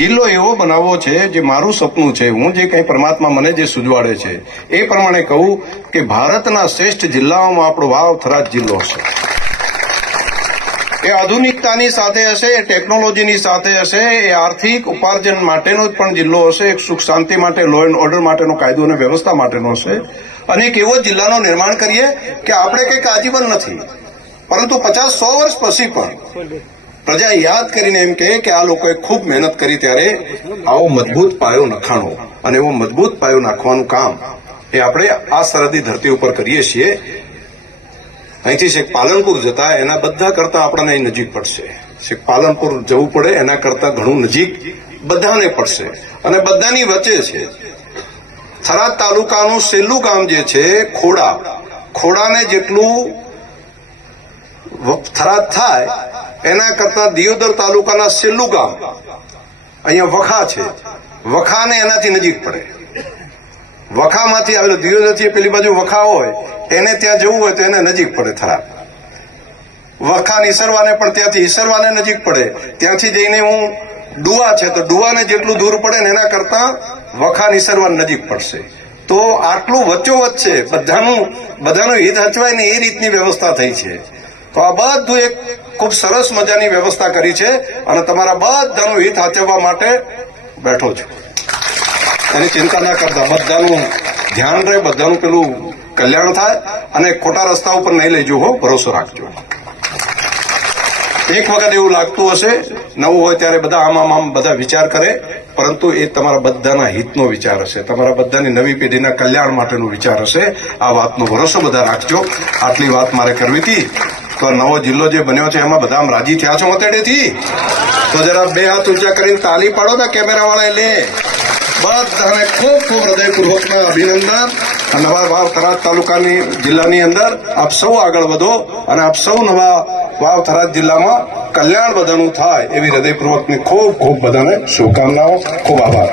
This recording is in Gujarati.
જિલ્લો એવો બનાવવો છે જે મારું સપનું છે. હું જે કંઈ પરમાત્મા મને જે સુજવાડે છે, એ પ્રમાણે કહું કે ભારતના શ્રેષ્ઠ જિલ્લાઓમાં આપણો વાવ થરાદ જિલ્લો હશે. એ આધુનિકતાની સાથે હશે, એ ટેકનોલોજીની સાથે હશે, એ આર્થિક ઉપાર્જન માટેનો જ પણ જિલ્લો હશે, એક સુખ શાંતિ માટે લો એન્ડ ઓર્ડર માટેનો, કાયદો અને વ્યવસ્થા માટેનો હશે. અને એક એવો જિલ્લાનું નિર્માણ કરીએ કે આપણે કંઈક આજીવન નથી. પરંતુ પચાસ સો વર્ષ પછી પણ પ્રજા યાદ કરીને એમ કહે કે આ લોકોએ ખૂબ મહેનત કરી ત્યારે આવો મજબૂત પાયો નખાણો અને એવો મજબૂત પાયો નાખવાનું કામ એ આપણે આ સરહદી ધરતી ઉપર કરીએ છીએ. અહીંથી શેખ પાલનપુર જતા એના બધા કરતા આપણને નજીક પડશે. શેખ પાલનપુર જવું પડે, એના કરતા ઘણું નજીક બધાને પડશે. અને બધાની વચ્ચે છે. થરાદ તાલુકાનું છેલ્લું ગામ જે છે, ખોડા. ખોડાને જેટલું થરાદ થાય એના કરતા દિયોદર તાલુકાના છેલ્લું ગામ અહીંયા વખા છે. વખાને એનાથી નજીક પડે. વખામાંથી આવેલો દિયોદરથી પેલી બાજુ વખા હોય, એને ત્યાં જવું હોય તો એને નજીક પડે થરાદ વખા ઈસરવાને પણ ત્યાંથી ઈસરવાને નજીક પડે. ત્યાંથી જઈને હું ડુવા છે તો ડુવાને જેટલું દૂર પડે ને એના કરતા વખા ઈસરવાન નજીક પડશે. તો આટલું વચ્ચોવચ્ચ છે. બધાનું બધાનું હિત હચવાય ને એ રીતની વ્યવસ્થા થઈ છે. તો આ બધું એક ખૂબ સરસ મજાની વ્યવસ્થા કરી છે અને તમારા બધાનું હિત હાચવવા માટે બેઠો છું. એની ચિંતા ના કરતા, બધાનું ધ્યાન રહે, બધાનું પેલું કલ્યાણ થાય અને ખોટા રસ્તા ઉપર નહીં લઈ જવું હો, ભરોસો રાખજો. એક વખત એવું લાગતું હશે, નવું હોય ત્યારે બધા આમ આમ બધા વિચાર કરે, પરંતુ એ તમારા બધાના હિતનો વિચાર હશે, તમારા બધાની નવી પેઢીના કલ્યાણ માટેનો વિચાર હશે. આ વાતનો ભરોસો બધા રાખજો. આટલી વાત મારે કરવી હતી. તો નવો જિલ્લો જે બન્યો છે, એમાં બધા રાજી થયા છો મતેડેથી? તો જરા બે હાથ ઊંચા કરીને તાલી પાડો ને કેમેરા વાળા લે. બધાને ખૂબ ખૂબ હૃદયપૂર્વકના અભિનંદન. અને નવા વાવ થરાદ તાલુકાની જિલ્લાની અંદર આપ સૌ આગળ વધો અને આપ સૌ નવા વાવ થરાદ જિલ્લામાં કલ્યાણ બધાનું થાય એવી હૃદયપૂર્વકની ખૂબ ખૂબ બધાને શુભકામનાઓ. ખૂબ આભાર.